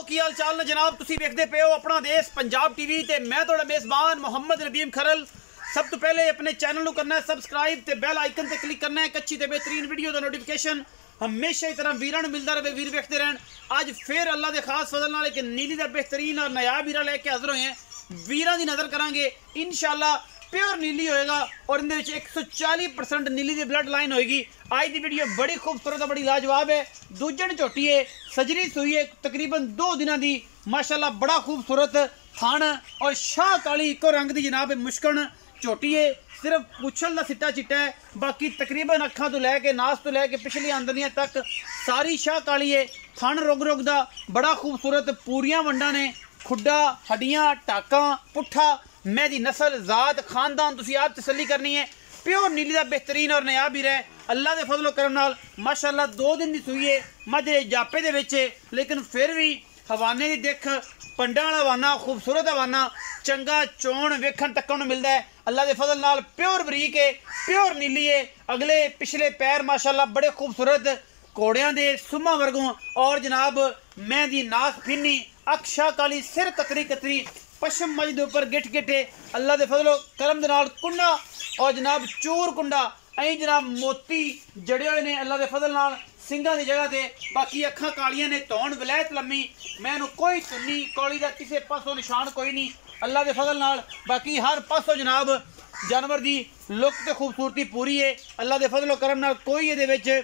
सुनाओ की हाल चाल ने जनाब। तुसी वेखदे पे हो अपना देश पंजाब टीवी ते मैं तुहाडा मेज़बान मोहम्मद नदीम खरल। सब तो पहले अपने चैनल को करना है सबसक्राइब ते बैल आइकन ते क्लिक करना है। एक अच्छी ते बेहतरीन वीडियो का नोटिफिकेशन हमेशा ही तरह वीरां नूं मिलदा रहे, वीर वेखते रहन। अज फिर अल्लाह के खास फजल नाल एक नीली का बेहतरीन और नायाब हीरा लैके हाजिर होए हैं। वीरां दी नज़र करांगे इंशाअल्लाह। प्योर नीली होएगा और इनके 140% नीली की ब्लड लाइन होएगी। आज की वीडियो बड़ी खूबसूरत बड़ी लाजवाब है। दूजन झोटी है, सजरी सूई है, तकरीबन 2 दिनों की माशाल्लाह। बड़ा खूबसूरत थान और शाह काली इको रंग की जनाब मुश्कन झोटी है। सिर्फ पुछल का सिट्टा चिट्टा है, बाकी तकरीबन अखा तो लैके नास तो लैके पिछली आंदनियां तक सारी शाह काली है। थन रुग रुग का बड़ा खूबसूरत, पूरियां वंडा ने, खुड्डा हड्डियां टाका पुट्ठा मैं दी नस्ल जात खानदान तुसी आप तसल्ली करनी है। प्योर नीली का बेहतरीन और नयाब ही रहे अल्लाह के फजलो करम नाल माशाल्लाह। 2 दिन की सूई है, मझे जापे दे विच, लेकिन फिर भी हवाने की दिख पंडा वाला हवाना, खूबसूरत हवाना, चंगा चोण वेखण तकण मिलता है अल्लाह के फजल नाल। प्योर बरीक है, प्योर नीली है। अगले पिछले पैर माशाल्लाह बड़े खूबसूरत घोड़ियां दे सुमा वर्गों और जनाब मैं दी नास फिन्नी अक्षा काली, सिर कतरी कतरी, पशम मज के उपर गिट गिटे अल्लाह के फजलो करम दे नाल कुंडा और जनाब चूर कुंडा ऐ जनाब मोती जड़े हुए ने अल्लाह के फजल नाल सिंगा की जगह से। बाकी अखा कालियां ने, धौन वलैत लम्मी, मैनू कोई तुन्नी कौली का किसी पासों निशान कोई नहीं अल्लाह के फजल नाल। बाकी हर पासों जनाब जानवर की लुक ते खूबसूरती पूरी है अल्लाह के फजलो करम नाल। कोई ये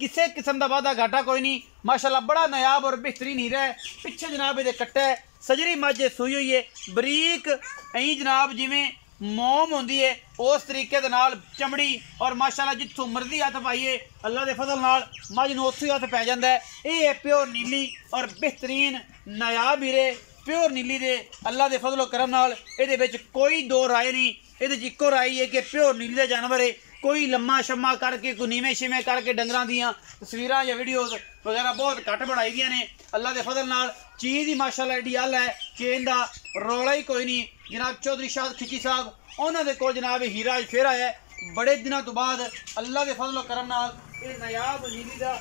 किसी किस्म का वादा घाटा कोई नहीं माशाल्लाह। बड़ा नायाब और बेहतरीन हीरा है। पिछे जनाब ये कट्टा है, सजरी मझ सूई हुई है, बरीक अं जनाब जिमें मोम होंदी है उस तरीके दे नाल चमड़ी और माशाल्लाह जिथों मर्जी हथ पाइए अल्लाह के फजल नाल मझ नूं उत्थों ही हथ पै जांदा है। ये है प्योर नीली और बेहतरीन नायाब हीरे प्योर नीली दे अल्लाह के फजलो करम नाल। इहदे विच कोई दो राय नहीं, इहदे च इक्को राय है कि प्योर नीली दा जानवर है। कोई लम्मा शम्मा करके कोई नीवें शिवें करके डंगरां दियां तस्वीरां या वीडियोज़ वगैरह बहुत घट बनाई दियां ने अल्लाह के फजल नाल। चीज़ ही माशाल्लाह एडी हल है कि इनका रौला ही कोई नहीं। जनाब चौधरी शाह खिची साहब उन्होंने कोल जनाब हीरा फिर आया बड़े दिनों तो बाद अल्लाह के फजलो करम नाल। ये नायाब नीली का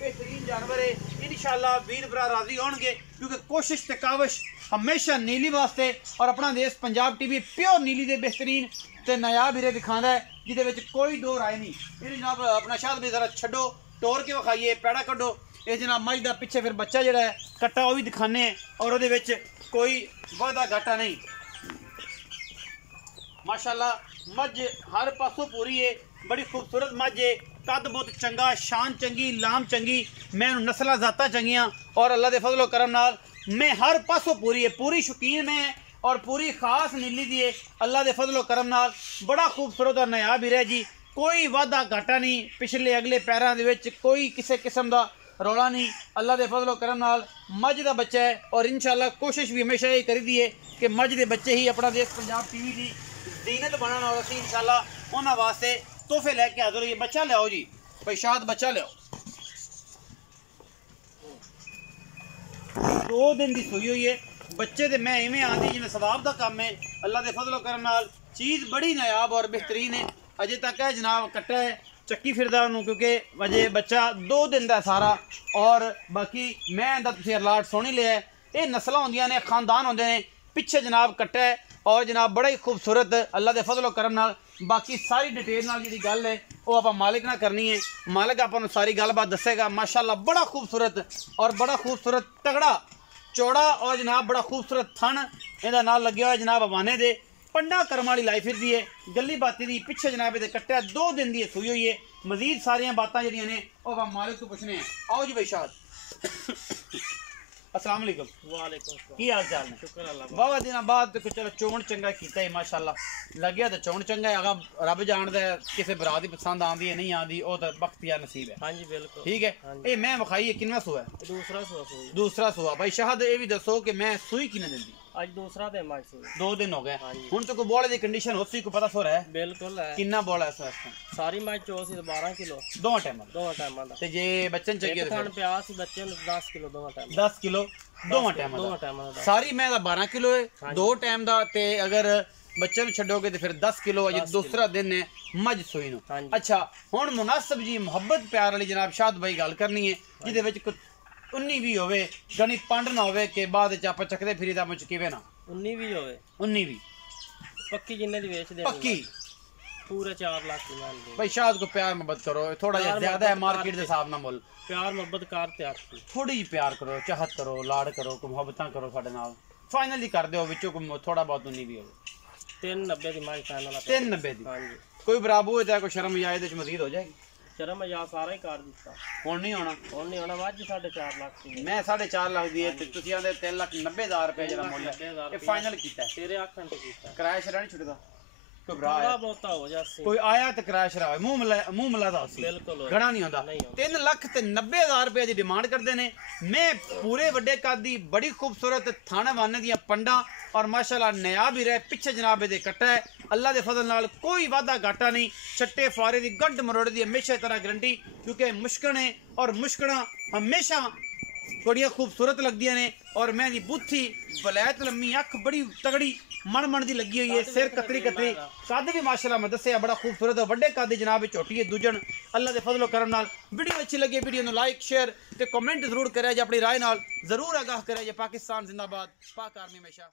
बेहतरीन जानवर है। इंशाअल्लाह वीर भरा राजी होंगे क्योंकि कोशिश ते काविश हमेशा नीली वास्ते और अपना देश पंजाब टीवी प्योर नीली के बेहतरीन ते नायाब हीरे दिखाता है जिदे विच कोई दो राय नहीं। ये जनाब अपना शाद भी जरा छड्डो, तोड़ के विखाइए, पैड़ा कड्डो। ये जनाब मझ का पिछे फिर बच्चा जोड़ा है कट्टा वह भी दिखाने और वो कोई वादा घाटा नहीं माशाल्लाह। मझ हर पासों पूरी है, बड़ी खूबसूरत मझ है। कद बहुत चंगा, शान चंगी, लाम चंगी, मैं नस्ल जाता चंगियाँ और अल्लाह के फजलो करम नाल मैं हर पासों पूरी है। पूरी शौकीन में और पूरी खास नीली दी है अल्लाह के फजलो करम नाल। बड़ा खूबसूरत और नायाब हीरा जी, कोई वादा घाटा नहीं। पिछले अगले पैरों के कोई किसी किस्म का रौला नहीं अल्लाह के फजलो करम नाल। मझ का बच्चा है और इंशाअल्लाह कोशिश भी हमेशा ये करी दी है कि मझ के बच्चे ही अपना देश पंजाब टीवी की दीनत बनना और असीं इंशाअल्लाह उन्होंने वास्ते तोहफे लैके हाजिर होइए। बच्चा लियाओ जी भाई शाद, बच्चा लियाओ। 2 दिन की सूई हुई है बच्चे तो मैं इवें आती जिवें सवाब का काम है अल्लाह के फजलो करम नाल। चीज़ बड़ी नायाब और बेहतरीन है। अजे तक है जनाब कट्टा है, चक्की फिरदा उन्होंने क्योंकि अजे बच्चा 2 दिन का सारा और बाकी मैं इंदा तुसीं अलाट सोहनी लिया है। ये नस्ल होंदियां ने, खानदान होंदे ने। पिछे जनाब कट्टा है और जनाब बड़ा ही खूबसूरत अल्लाह के फजलो करम नाल। बाकी सारी डिटेल नाल जी गल है वो आप मालिक ना करनी है, मालिक आपको सारी गलबात दसेगा माशाल्लाह। बड़ा खूबसूरत और बड़ा खूबसूरत तगड़ा चौड़ा और जनाब बड़ा खूबसूरत थन इहदा नाल लग्या हुआ जनाब हवाने दे। पंडा करम वाली लाई फिरदी है गली बाती दी। पिछे जनाब ये कट्टा 2 दिन की सूई हुई है। मजीद सारिया बातें जड़ियां ने वह आप मालिक तो पुछने हैं। आओ जी भाई शाद। अस्सलाम वालेकुम। वालेकुम अस्सलाम। की हाल चाल ने? शुक्र अल्लाह। बाबा दिन बाद चलो चोण चंगा किया है माशाल्लाह। लग्या तो चोण चंगा है, अगर रब जानदा है किसी बरात की पसंद आती है नहीं आती वो तो वक्त या नसीब है। हाँ जी बिल्कुल ठीक है। ये मैं विखाई है किनवा सूआ है? दूसरा सुआ सूई। दूसरा सूआ। भाई शाहद ये भी दसो कि मैं सूई किने दिंदी? आज दूसरा दिन मार सूई। 2 दिन हो गए हाँ जी। हुण तो कोई बोले दी कंडीशन हो सी को पता सो रहा है? बिल्कुल है। कितना बोला है इस वक्त? सारी मैच चो सी 12 किलो 2 टाइम दोवां टाइमां दा। ते जे बच्चन चाहिए एक खान प्यास सी बच्चे ਨੂੰ 10 किलो दोवां टाइम 10 किलो दोवां टाइम दोवां टाइमां दा। सारी मैं 12 किलो है 2 टाइम दा। ते अगर बच्चे ਨੂੰ ਛੱਡੋਗੇ ਤੇ ਫਿਰ 10 किलो अजे दूसरा दिन है मझ सूई ਨੂੰ। अच्छा हुण मुनासिब जी मुहब्बत प्यार वाली जनाब शाद भाई गल करनी है जिहदे विच 19 ਵੀ ਹੋਵੇ ਜਾਨੀ ਪੰਡ ਨਾ ਹੋਵੇ ਕਿ ਬਾਅਦ ਚ ਆਪਾਂ ਚੱਕਦੇ ਫਿਰੀ ਦਾ ਮੁਝ ਕਿਵੇਂ ਨਾ 19 ਵੀ ਹੋਵੇ 19 ਵੀ ਪੱਕੀ ਜਿੰਨੇ ਦੀ ਵੇਚਦੇ पक्की पूरे 4 लाख की मान ली। भाई शाद को प्यार मोहब्बत करो थोड़ा प्यार ज्यादा है मोहब्बत मार्केट के करते। हिसाब ना मुल प्यार मोहब्बत करते आपकी थोड़ी जी प्यार करो चाहत करो लाड़ करो कोई मोहब्बत करो साडे नाल फाइनली कर दो विचों को थोड़ा बहुत 19 भी होवे 390 की माई फाइनल 390 दी हाँ जी कोई बराबू है तो कोई शर्म या ਇਹਦੇ ਚ ਮਜ਼ੀਦ ਹੋ ਜਾਏਗੀ शर्म या सारा ही कर दिता ਹੁਣ ਨਹੀਂ ਹੋਣਾ ਹੁਣ ਨਹੀਂ ਹੋਣਾ ਵੱਜ 4.5 ਲੱਖ ਦੀ ਮੈਂ 4.5 ਲੱਖ ਦੀ ਤੇ ਤੁਸੀਂ ਆਂਦੇ 3,90,000 ਰੁਪਏ ਜਿਹੜਾ ਮੁੱਲ ਹੈ ਇਹ ਫਾਈਨਲ ਕੀਤਾ ਹੈ ਤੇਰੇ ਆਖਣ ਤੇ ਕੀਤਾ ਕਿਰਾਇਆ ਸ਼ਰਾ ਨਹੀਂ ਛੁੱਟਦਾ ਘਬਰਾ ਥੋੜਾ ਬਹੁਤਾ ਹੋ ਜਾਸੀ ਕੋਈ ਆਇਆ ਤੇ ਕਿਰਾਇਆ ਸ਼ਰਾ ਮੂੰਹ ਮਿਲਾਦਾ ਸੀ ਬਿਲਕੁਲ ਹੋਇਆ। ਗਣਾ ਨਹੀਂ ਹੁੰਦਾ 3,90,000 ਰੁਪਏ ਦੀ ਡਿਮਾਂਡ ਕਰਦੇ ਨੇ ਮੈਂ ਪੂਰੇ ਵੱਡੇ ਕੱਦ ਦੀ ਬੜੀ ਖੂਬਸੂਰਤ ਥਾਣੇ ਵਾਨੇ ਦੀਆਂ ਪੰਡਾਂ और माशाल्लाह नया भी रहे पिछे जनाबे दे कट्टा है अल्लाह दे फजल नाल कोई वादा घाटा नहीं छट्टे फारे दी गंढ मरोड़े दी हमेशा तरह गारंटी क्योंकि मुश्किल है और मुश्किल हमेशा बड़िया खूबसूरत लगदियां ने और मैं दी बुथी बलैत लम्मी अख बड़ी तगड़ी मन दी लगी हुई है सिर कतरी कतरी कद भी माशाल्लाह मैं दस्सिया बड़ा खूबसूरत है वड्डे कद दी जनाब झोटी है दूजन अल्लाह दे फजलो करम नाल वीडियो अच्छी लगी वीडियो नु लाइक शेयर ते कमेंट जरूर करे जे अपनी राय नाल जरूर आगाह करे जे पाकिस्तान जिंदाबाद पाक आर्मी हमेशा